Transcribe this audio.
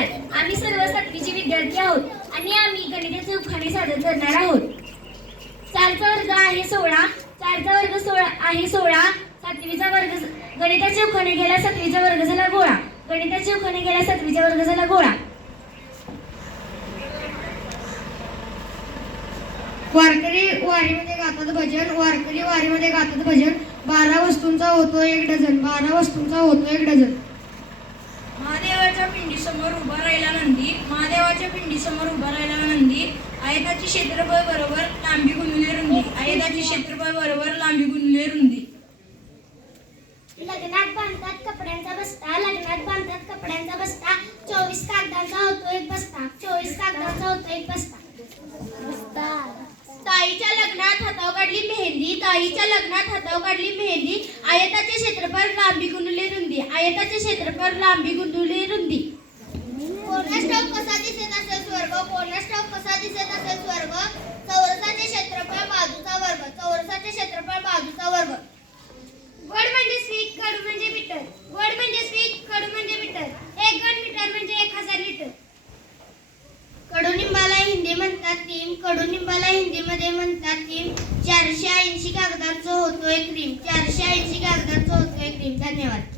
नमस्कार. आम्ही सर्व 7वीचे विद्यार्थी आहोत आणि आम्ही गणिताचे उखाणे सादर करणार आहोत. 4चा वर्ग आहे 16, 4चा वर्ग 16 आहे 16, 7वीचा वर्ग गणिताचे उखाणे गेला 7वीचा वर्ग झाला गोळा, गणिताचे उखाणे गेला 7वीचा वर्ग झाला गोळा. वारकरी वारीमध्ये गातात भजन, वारकरी वारीमध्ये गातात भजन. 12 वस्तूंचा होतो 1 डझन, 12 वस्तूंचा होतो 1 डझन. महादेवाच्या पिंडीसमोर उभा राहिला नंदी, महादेवाच्या पिंडीसमोर उभा राहिला नंदी. आयताचे क्षेत्रफळ बरोबर लांबी गुणिले रुंदी, आयताचे क्षेत्रफळ बरोबर लांबी गुणिले रुंदी. लग्नात बांधतात कपड्यांचा बस्ता, लग्नात बांधतात कपड्यांचा बस्ता. 24 कागदांचा होतो एक बस्ता, 24 कागदांचा होतो एक बस्ता. ताईच्या लग्नात हाताव काढली मेहंदी, ताईच्या लग्नात हाताव काढली मेहंदी. आयताचे क्षेत्रफळ लांबी गुणिले रुंदी, आयताचे क्षेत्रफळ लांबी गुणिले रुंदी. कोणास ठाऊक कसा दिसत असेल स्वर्ग, कोणास ठाऊक कसा दिसत असेल स्वर्ग. चौरसाचे क्षेत्रफळ बाजूचा वर्ग, चौरसाचे क्षेत्रफळ बाजूचा वर्ग. गोड म्हणजे स्वीट, कडू म्हणजे बिटर. गोड म्हणजे स्वीट, कडू म्हणजे बिटर. 1 घन मीटर म्हणजे 1000 लिटर. कडुनिंबाला हिंदी म्हणतात टीम, कडुनिंबाला हिंदीमध्ये म्हणतात टीम. 480 कागदांचं होतो एक क्रीम, 480 कागदांचं होतो एक क्रीम. धन्यवाद.